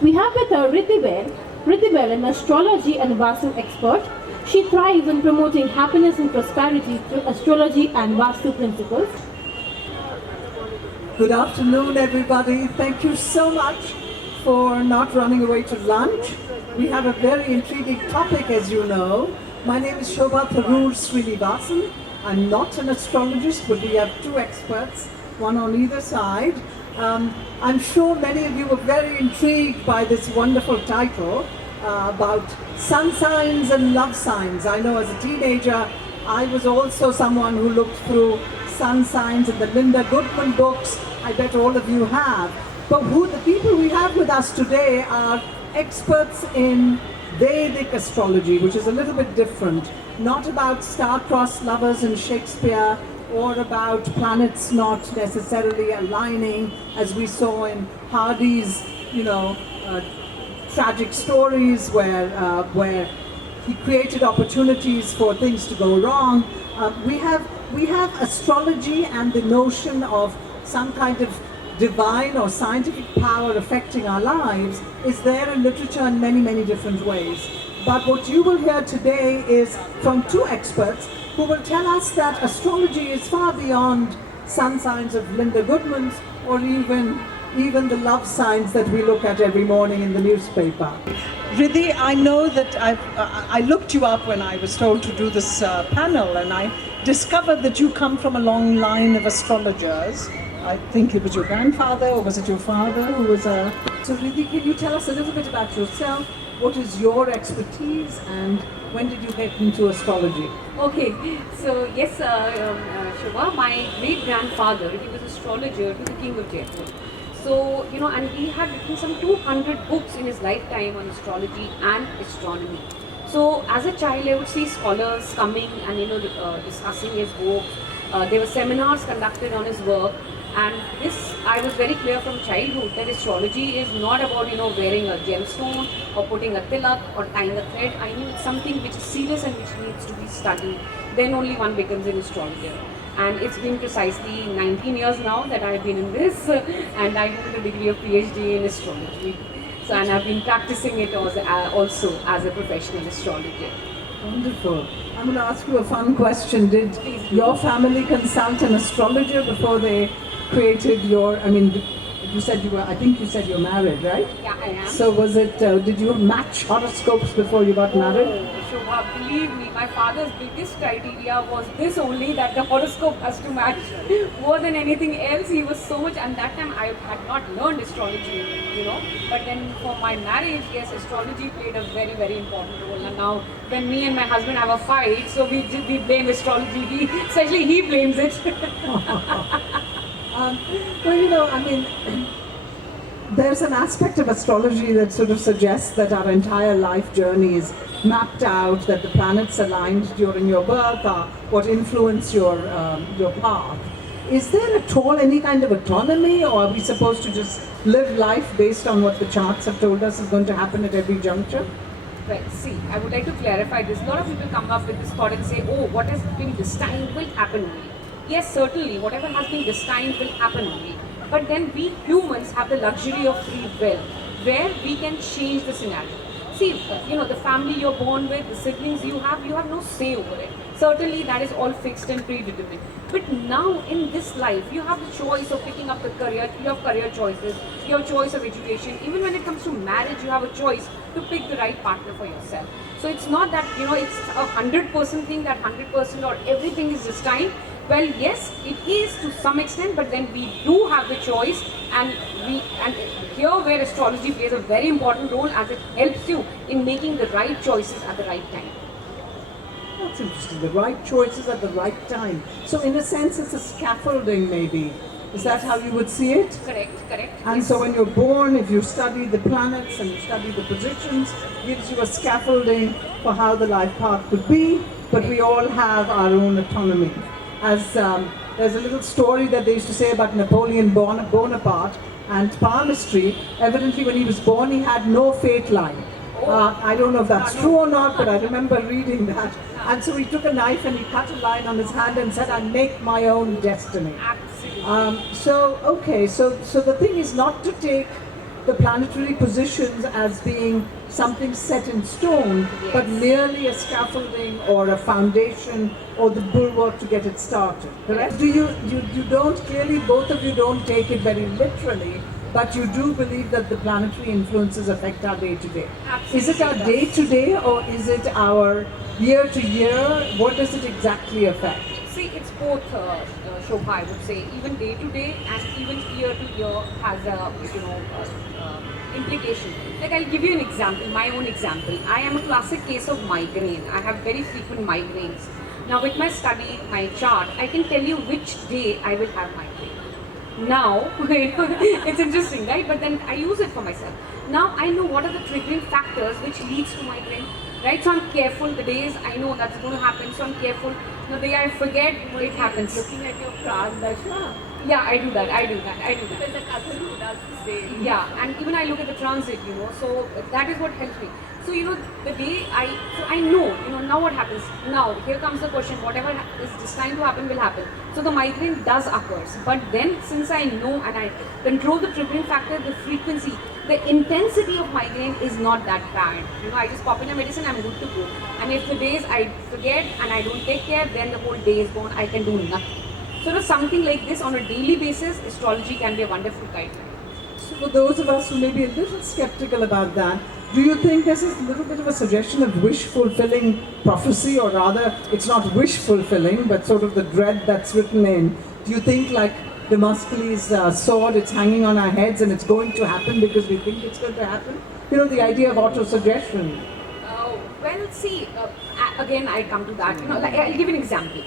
We have with her Ridhi Bahl, an astrology and Vastu expert. She thrives in promoting happiness and prosperity through astrology and Vastu principles. Good afternoon, everybody. Thank you so much for not running away to lunch. We have a very intriguing topic, as you know. My name is Shobha Tharoor Srinivasan. I'm not an astrologist, but we have two experts, one on either side. I'm sure many of you were very intrigued by this wonderful title about sun signs and love signs. I know as a teenager, I was also someone who looked through sun signs in the Linda Goodman books. I bet all of you have. But the people we have with us today are experts in Vedic astrology, which is a little bit different. Not about star-crossed lovers in Shakespeare, or about planets not necessarily aligning, as we saw in Hardy's, tragic stories where he created opportunities for things to go wrong. We have astrology and the notion of some kind of divine or scientific power affecting our lives is there in literature in many, many different ways. But what you will hear today is from two experts who will tell us that astrology is far beyond sun signs of Linda Goodman's or even the love signs that we look at every morning in the newspaper. Ridhi, I know that I looked you up when I was told to do this panel, and I discovered that you come from a long line of astrologers. I think it was your grandfather, or was it your father who was a... So Ridhi, can you tell us a little bit about yourself? What is your expertise, and when did you get into astrology? Okay, so yes, Shobha, my great-grandfather, he was astrologer to the King of Jaipur. So, and he had written some 200 books in his lifetime on astrology and astronomy. So, as a child, I would see scholars coming and, discussing his books. There were seminars conducted on his work. And this, I was very clear from childhood that astrology is not about, wearing a gemstone or putting a tilak or tying a thread. I knew it's something which is serious and which needs to be studied. Then only one becomes an astrologer. And it's been precisely 19 years now that I've been in this, and I did a degree of PhD in astrology. So, and I've been practicing it also as a professional astrologer. Wonderful. I'm going to ask you a fun question. Did your family consult an astrologer before they created your, you said I think you said you're married, right? Yeah, I am. So was it, did you match horoscopes before you got married? Oh, Shobha, believe me, my father's biggest criteria was this only, that the horoscope has to match. More than anything else, he was so much, and that time I had not learned astrology, But then for my marriage, yes, astrology played a very, very important role. And now, when me and my husband have a fight, so we blame astrology, especially he blames it. There's an aspect of astrology that sort of suggests that our entire life journey is mapped out, that the planets aligned during your birth are what influence your path. Is there at all any kind of autonomy, or are we supposed to just live life based on what the charts have told us is going to happen at every juncture? Well, see, I would like to clarify this. A lot of people come up with this thought and say, oh, what has been destined will happen only. Yes, certainly, whatever has been destined will happen only. But then we humans have the luxury of free will, where we can change the scenario. See, the family you're born with, the siblings you have no say over it. Certainly, that is all fixed and predetermined. But now, in this life, you have the choice of picking up the career. You have career choices, you have choice of education. Even when it comes to marriage, you have a choice to pick the right partner for yourself. So it's not that, it's a 100% thing, that 100% or everything is destined. Well, yes, it is to some extent, but then we do have the choice, and here where astrology plays a very important role, as it helps you in making the right choices at the right time. That's interesting, the right choices at the right time. So in a sense, it's a scaffolding maybe. Is that how you would see it? Correct. And yes. So when you're born, if you study the planets and you study the positions, gives you a scaffolding for how the life path could be, but we all have our own autonomy. As there's a little story that they used to say about Napoleon Bonaparte and palmistry. Evidently when he was born, he had no fate line. I don't know if that's true or not, but I remember reading that. And so he took a knife and he cut a line on his hand and said, I make my own destiny. Absolutely. So the thing is not to take the planetary positions as being something set in stone, but merely a scaffolding or a foundation or the bulwark to get it started. Correct? Do you don't clearly, both of you don't take it very literally, but you do believe that the planetary influences affect our day to day. Is it our day to day or is it our year to year? What does it exactly affect? See, it's both, Shobha, I would say. Even day to day and even year to year has a, implication. Like, I'll give you an example, my own example. I am a classic case of migraine. I have very frequent migraines. Now, with my study, my chart, I can tell you which day I will have migraine. Now, it's interesting, right? But then I use it for myself. Now, I know what are the triggering factors which leads to migraine. Right, so I'm careful. The days I know that's going to happen, so I'm careful. The day I forget, it happens. Looking at your Dasha. Yeah, I do that. There's a cousin who does the same. Yeah, and even I look at the transit, so that is what helps me. So, the day I know, now what happens? Now, here comes the question, whatever is destined to happen will happen. So, the migraine does occur. But then, since I know and I control the triggering factor, the frequency, the intensity of migraine is not that bad. I just pop in a medicine, I'm good to go. And if the days I forget and I don't take care, then the whole day is gone, I can do nothing. So, something like this on a daily basis, astrology can be a wonderful guideline. So for those of us who may be a little skeptical about that, do you think this is a little bit of a suggestion of wish-fulfilling prophecy, or rather, it's not wish-fulfilling, but sort of the dread that's written in? Do you think, like Demosthenes' sword, it's hanging on our heads and it's going to happen because we think it's going to happen? The idea of auto-suggestion. Well, see, again, I come to that. I'll give an example.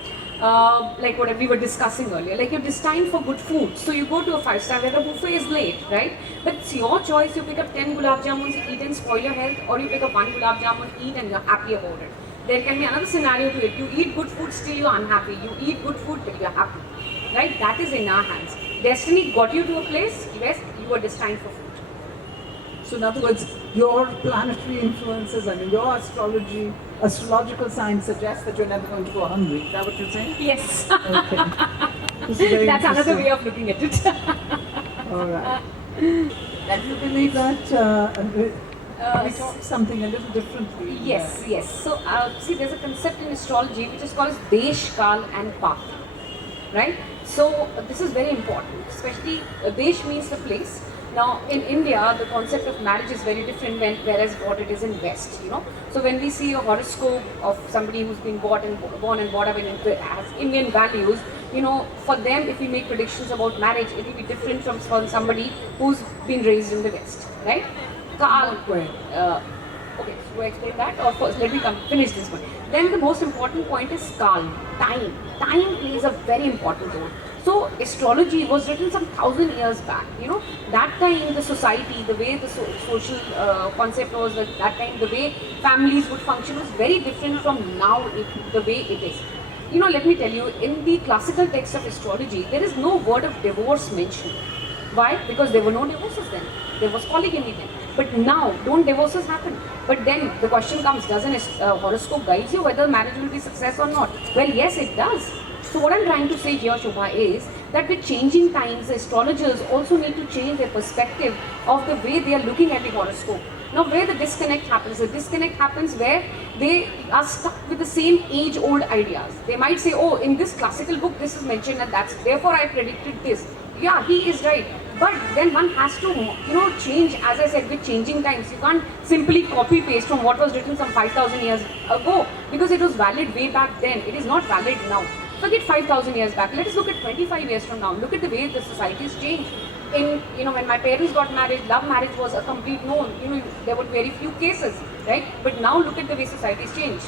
Like what we were discussing earlier, like you're destined for good food, so you go to a 5-star where the buffet is late, right? But it's your choice. You pick up 10 gulab jamuns, eat and spoil your health, or you pick up 1 gulab jamun, eat and you're happy about it. There can be another scenario to it. You eat good food, still you're unhappy. You eat good food, but you're happy, right? That is in our hands. Destiny got you to a place where you are destined for food. So in other words, your planetary influences, your astrological signs suggest that you're never going to go hungry. Is that what you're saying? Yes. Okay. That's another way of looking at it. All right. And you believe that we talk something a little differently. Yes. So, see, there's a concept in astrology which is called as Desh, Kal and Path. Right? So, this is very important. Especially, Desh means the place. Now, in India, the concept of marriage is very different whereas what it is in West, So, when we see a horoscope of somebody who's been born and brought up and has Indian values, for them, if we make predictions about marriage, it will be different from somebody who's been raised in the West, right? Okay, so do I explain that? Or first, let me finish this one. Then the most important point is calm, time. Time plays a very important role. So astrology was written some 1,000 years back. That time the society, the way the social concept was, that time the way families would function was very different from now, the way it is. Let me tell you, in the classical text of astrology, there is no word of divorce mentioned. Why? Because there were no divorces then. There was polygamy then. But now, don't divorces happen? But then the question comes, does an horoscope guide you whether marriage will be success or not? Well, yes, it does. So what I'm trying to say here, Shobha, is that with changing times, astrologers also need to change their perspective of the way they are looking at the horoscope. Now, where the disconnect happens where they are stuck with the same age-old ideas. They might say, oh, in this classical book, this is mentioned and therefore I predicted this. Yeah, he is right. But then one has to, change, as I said, with changing times. You can't simply copy-paste from what was written some 5,000 years ago because it was valid way back then. It is not valid now. Forget 5,000 years back. Let us look at 25 years from now. Look at the way the society has changed. When my parents got married, love marriage was a complete no. There were very few cases, right? But now look at the way society has changed.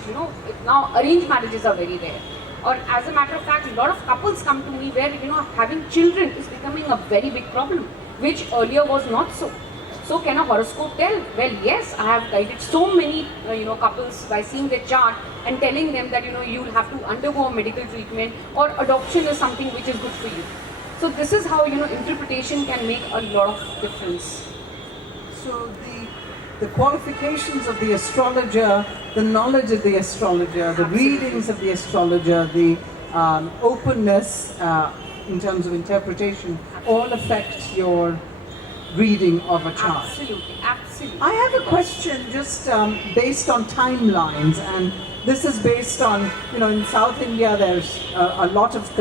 Now arranged marriages are very rare. Or as a matter of fact, a lot of couples come to me where, having children is becoming a very big problem, which earlier was not so. So can a horoscope tell? Well, yes, I have guided so many, couples by seeing their chart and telling them that, you'll have to undergo a medical treatment or adoption is something which is good for you. So this is how, interpretation can make a lot of difference. So the qualifications of the astrologer, the knowledge of the astrologer, the readings of the astrologer, the openness in terms of interpretation, all affect your reading of a chart. Absolutely, absolutely. I have a question just based on timelines, and this is based on, in South India there's a lot of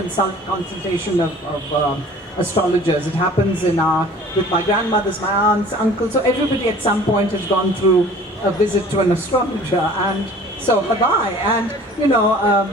consultation of astrologers. It happens with my grandmothers, my aunts, uncles, so everybody at some point has gone through a visit to an astrologer, and so have I. And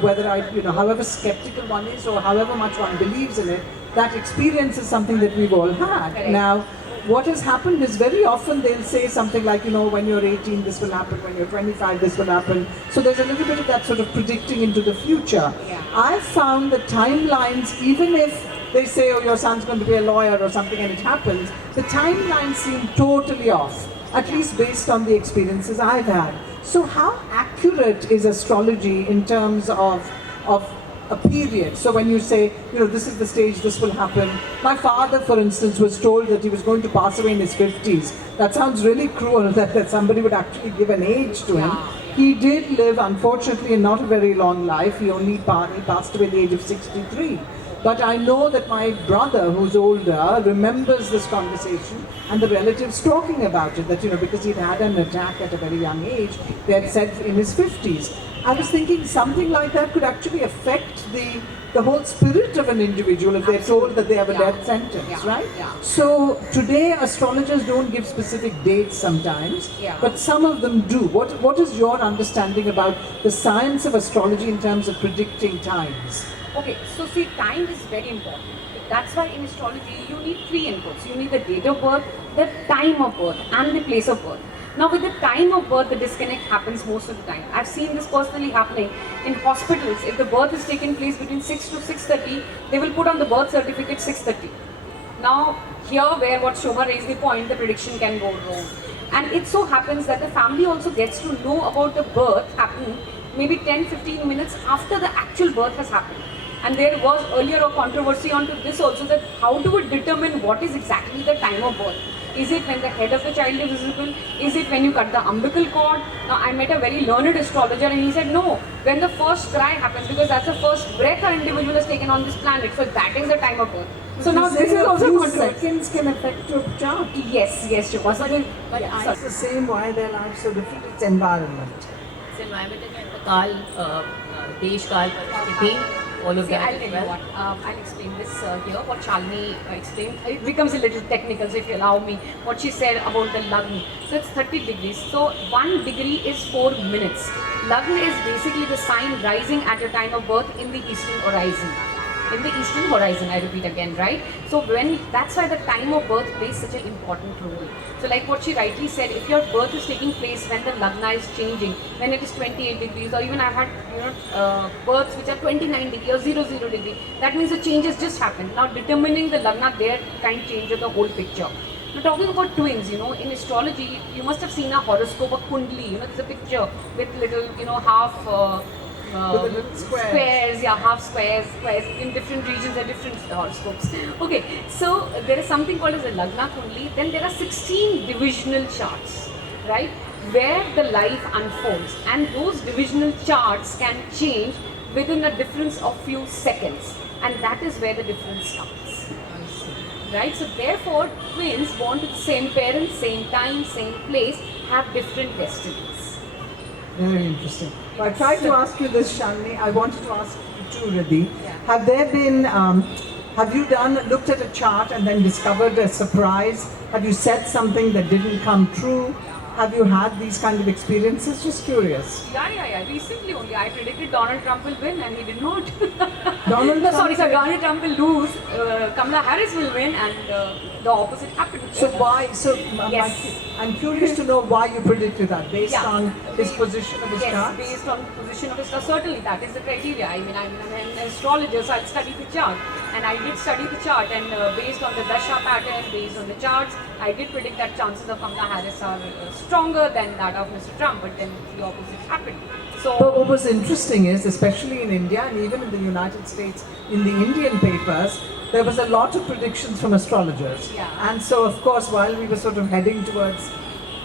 whether however skeptical one is or however much one believes in it, that experience is something that we've all had. Correct. Now, what has happened is very often they'll say something like, when you're 18 this will happen, when you're 25 this will happen. So there's a little bit of that sort of predicting into the future. Yeah. I've found that timelines, even if they say, oh, your son's going to be a lawyer or something and it happens, the timelines seem totally off, at least based on the experiences I've had. So how accurate is astrology in terms of a period? So when you say, this is the stage, this will happen. My father, for instance, was told that he was going to pass away in his 50s. That sounds really cruel, that somebody would actually give an age to him. He did live, unfortunately, not a very long life. He passed away at the age of 63. But I know that my brother, who's older, remembers this conversation and the relatives talking about it, that, because he'd had an attack at a very young age, they had said in his 50s. I was thinking something like that could actually affect the whole spirit of an individual if they're told that they have a death sentence, right? Yeah. So today astrologers don't give specific dates sometimes, but some of them do. What is your understanding about the science of astrology in terms of predicting times? Okay, so see, time is very important. That's why in astrology you need three inputs. You need the date of birth, the time of birth, and the place of birth. Now with the time of birth, the disconnect happens most of the time. I've seen this personally happening in hospitals. If the birth is taking place between 6 to 6:30, they will put on the birth certificate 6:30. Now here where what Shobha raised the point, the prediction can go wrong. And it so happens that the family also gets to know about the birth happening maybe 10-15 minutes after the actual birth has happened. And there was earlier a controversy onto this also, that how do we determine what is exactly the time of birth? Is it when the head of the child is visible? Is it when you cut the umbilical cord? Now I met a very learned astrologer and he said no, when the first cry happens, because that's the first breath an individual has taken on this planet, so that is the time of birth. So now this is also controversial. Seconds can affect your chart. Yes, Shubha. So But It's the same why their lives so different. It's environment. it's environment and the Kal, Desh, Kal, Parishthi, all of see, that I'll as tell you well. what, I'll explain this here, what Shalini explained. It becomes a little technical, so if you allow me, what she said about the Lagna. So it's 30 degrees. So 1 degree is 4 minutes. Lagna is basically the sign rising at your time of birth in the eastern horizon. In the eastern horizon, I repeat again, right? So that's why the time of birth plays such an important role. So like what she rightly said, if your birth is taking place when the Lagna is changing, when it is 28 degrees, or even I've had births which are 29 degrees or 00 degree, that means the changes just happened. Now determining the Lagna there can change the whole picture. Now talking about twins, in astrology, you must have seen a horoscope, a kundli, there's a picture with little, half With the little squares. half squares in different regions and different horoscopes. Okay, so there is something called as a Lagna Kundli. Then there are 16 divisional charts, right, where the life unfolds, and those divisional charts can change within a difference of few seconds, and that is where the difference comes. Right, so therefore twins born to the same parents, same time, same place have different destinies. Very interesting. Well, I tried to ask you this, Shalini. I wanted to ask you too, Ridhi. Yeah. Have there been, have you looked at a chart and then discovered a surprise? Have you said something that didn't come true? Have you had these kind of experiences? Just curious. Yeah. Recently only, I predicted Donald Trump will win and he did not. Donald Trump Donald Trump will lose, Kamala Harris will win, and the opposite happened. So why? Yes. I'm curious to know why you predicted that. Based on his position of his Yes, chart? based on position of his chart. Certainly, that is the criteria. I'm an astrologer, so I'll study the chart. And I did study the chart, and based on the Dasha pattern, based on the charts, I did predict that chances of Kamala Harris are stronger than that of Mr. Trump, but then the opposite happened. So, But what was interesting is, especially in India and even in the United States, in the Indian papers, there was a lot of predictions from astrologers. Yeah. And so, of course, while we were sort of heading towards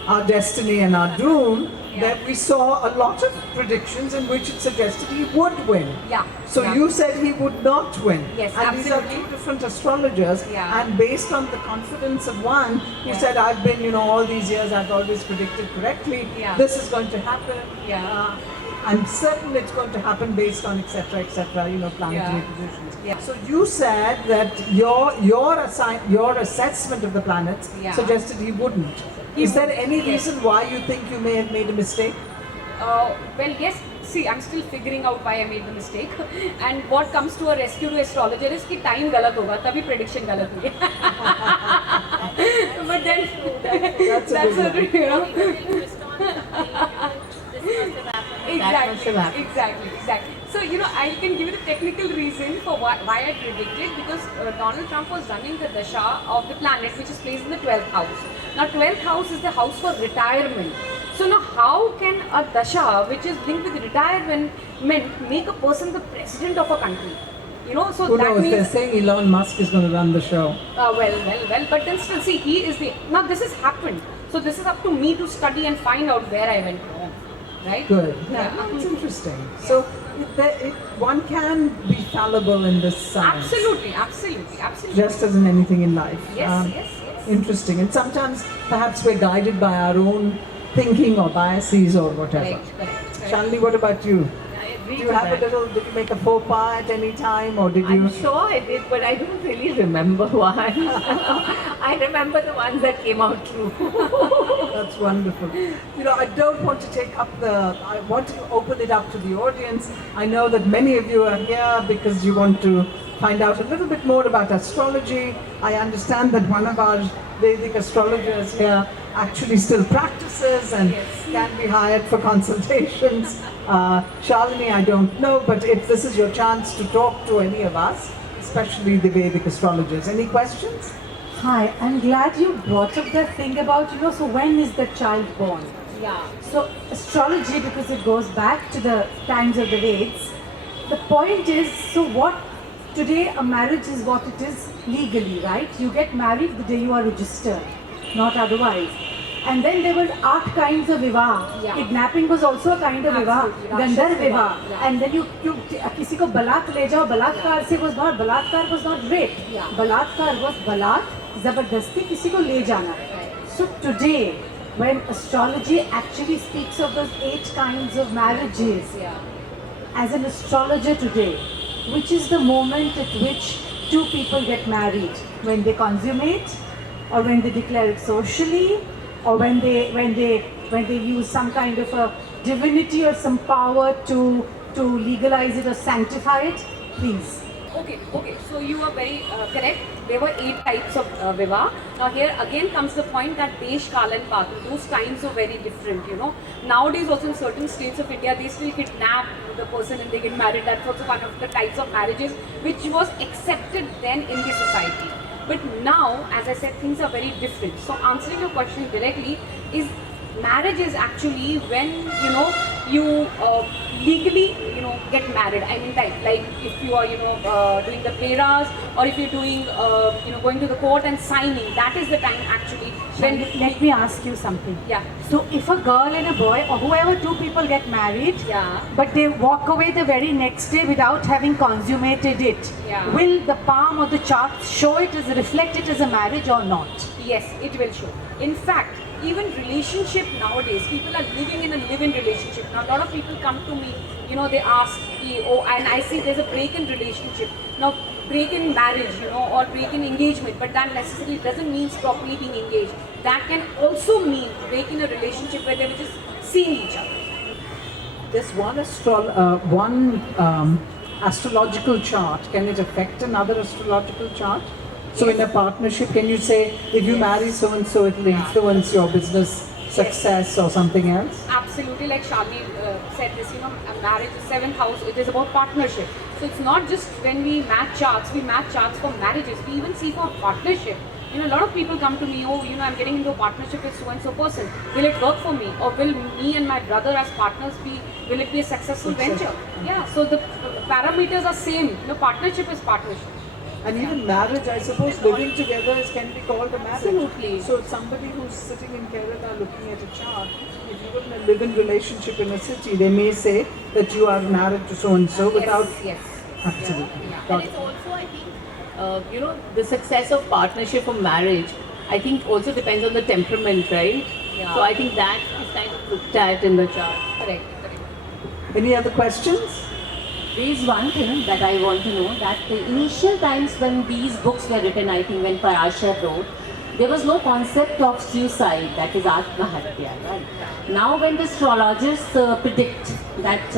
our destiny and our doom, that we saw a lot of predictions in which it suggested he would win. Yeah. So Yeah. you said he would not win. Yes, and these are absolutely. two different astrologers. Yeah. And based on the confidence of one, who Yeah. said, I've been, all these years, I've always predicted correctly. Yeah. This is going to happen. Yeah. I'm certain it's going to happen based on etc. Planetary Yeah. positions. Yeah. So you said that your assessment of the planets Yeah. suggested he wouldn't. He Is there wouldn't, any yes. reason why you think you may have made a mistake? Well, yes. See, I'm still figuring out why I made the mistake. And what comes to a rescue to astrologer is कि time गलत होगा, तभी prediction गलत होगी. But then That's a good one. Exactly. So, I can give you the technical reason for why I predicted, because Donald Trump was running the dasha of the planet, which is placed in the 12th house. Now, 12th house is the house for retirement. So now, how can a dasha, which is linked with retirement, make a person the president of a country? So Who that knows? means. They're saying Elon Musk is going to run the show. Well. But then still, see, he is the. Now, this has happened. So this is up to me to study and find out where I went wrong. Right? Good. Yeah. It's interesting. So one can be fallible in this science. Absolutely. Just as in anything in life. Yes. Interesting. And sometimes perhaps we're guided by our own thinking or biases or whatever. Correct. Shalini, what about you? I agree Do you to have that. did you make a faux pas at any time, or did you? I'm sure I did, but I don't really remember one. I remember the ones that came out true. That's wonderful. I don't want to take up I want to open it up to the audience. I know that many of you are here because you want to find out a little bit more about astrology. I understand that one of our Vedic astrologers here actually still practices and can be hired for consultations. Shalini, I don't know, but if this is your chance to talk to any of us, especially the Vedic astrologers, any questions? Hi, I'm glad you brought up the thing about, so when is the child born? Yeah. So astrology, because it goes back to the times of the Veds, the point is, so what, today a marriage is what it is legally, right? You get married the day you are registered, not otherwise. And then there were 8 kinds of vivah. Yeah. Kidnapping was also a kind of vivah. Absolutely. Gandhar Rakshas vivah. vivah. Yeah. And then you किसी को बलात् ले जाओ, बलात्कार से was not, बलात्कार was not rape. Yeah. बलात्कार was बलात्, जबरदस्ती किसी को ले जाना. So today, when astrology actually speaks of those 8 kinds of marriages, Yeah. as an astrologer today, which is the moment at which 2 people get married? When they consummate, or when they declare it socially, or when they use some kind of a divinity or some power to legalize it or sanctify it? Please. Okay. So you are very correct. There were 8 types of vivah. Now here again comes the point that Desh, Kal and Patra, those times are very different, Nowadays also in certain states of India, they still kidnap the person and they get married. That's also one of the types of marriages which was accepted then in the society. But now, as I said, things are very different. So answering your question directly is, marriage is actually when, you legally, get married. I mean, like if you are, doing the peras, or if you're doing, going to the court and signing, that is the time actually when. Let me ask you something. Yeah. So if a girl and a boy, or whoever 2 people get married, Yeah. but they walk away the very next day without having consummated it, Yeah. will the palm or the chart show it as reflect it as a marriage or not? Yes, it will show. In fact, even relationship nowadays, people are living in a live-in relationship. Now, a lot of people come to me, they ask, and I see there's a break in relationship. Now, break in marriage, or break in engagement, but that necessarily doesn't mean properly being engaged. That can also mean break in a relationship where they were just seeing each other. This one astrological chart, can it affect another astrological chart? So in a partnership, can you say, if you marry so-and-so, it will influence your business success or something else? Absolutely, like Shalini said this, a marriage, the 7th house, it is about partnership. So it's not just when we match charts for marriages, we even see for partnership. A lot of people come to me, I'm getting into a partnership with so-and-so person. Will it work for me? Or will me and my brother as partners will it be a successful venture? Yeah, so the parameters are same. Partnership is partnership. And even marriage, I suppose, living together can be called a marriage. Absolutely. So somebody who's sitting in Kerala looking at a chart, if you were in a live-in relationship in a city, they may say that you are married to so-and-so without... Yes. Absolutely. Yeah. Got And it. it's also, I think, the success of partnership or marriage, I think also depends on the temperament, right? Yeah. So I think that is kind of looked at in the chart. Correct. Any other questions? There is one thing that I want to know, that the initial times when these books were written, I think when Parashar wrote, there was no concept of suicide, that is Atmahatya, right? Now when the astrologers predict that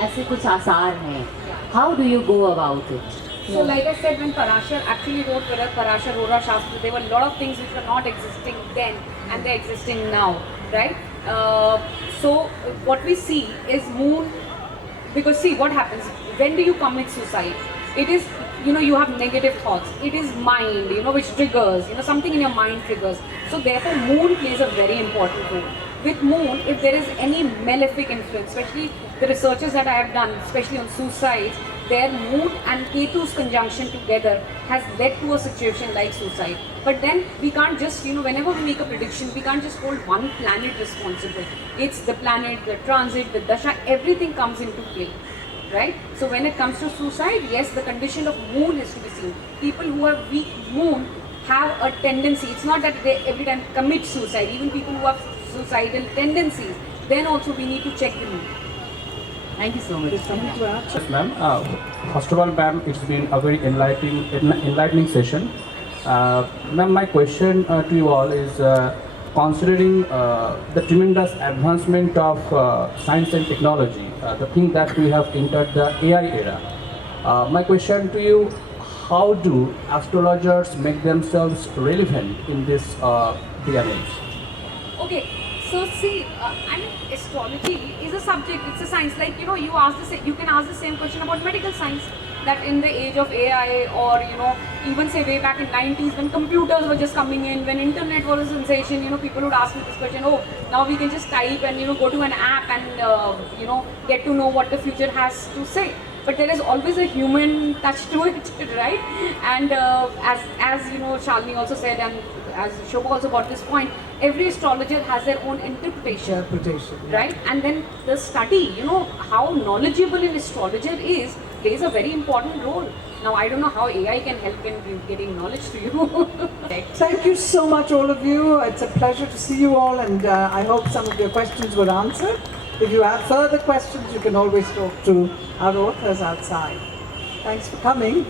ऐसे कुछ आसार हैं, how do you go about it? So like I said, when Parashar actually wrote Parashar Rora Shastra, there were a lot of things which were not existing then and they're existing now, right? So what we see is moon, because see what happens, when do you commit suicide? It is, you have negative thoughts. It is mind, which triggers, something in your mind triggers. So therefore moon plays a very important role. With moon, if there is any malefic influence, especially the researches that I have done, especially on suicides, their moon and Ketu's conjunction together has led to a situation like suicide. But then we can't just, whenever we make a prediction, we can't just hold one planet responsible. It's the planet, the transit, the dasha, everything comes into play. Right? So when it comes to suicide, yes, the condition of moon is to be seen. People who have weak moon have a tendency. It's not that they every time commit suicide. Even people who have suicidal tendencies, then also we need to check the moon. Thank you so much. Is something to add? Yes, ma'am. First of all, ma'am, it's been a very enlightening session. Ma'am, my question to you all is, considering the tremendous advancement of science and technology, the thing that we have entered the AI era, my question to you, how do astrologers make themselves relevant in this day and age? Okay, so see, astrology is a subject, it's a science. Like, you can ask the same question about medical science. That in the age of AI, or even say way back in 90s when computers were just coming in, when internet was a sensation, people would ask me this question, oh, now we can just type and go to an app and get to know what the future has to say. But there is always a human touch to it, right? And as Shalini also said, and as Shobha also got this point, every astrologer has their own interpretation, right? And then the study, how knowledgeable an astrologer is, plays a very important role. Now, I don't know how AI can help in getting knowledge to you. Thank you so much, all of you. It's a pleasure to see you all, and I hope some of your questions were answered. If you have further questions, you can always talk to our authors outside. Thanks for coming.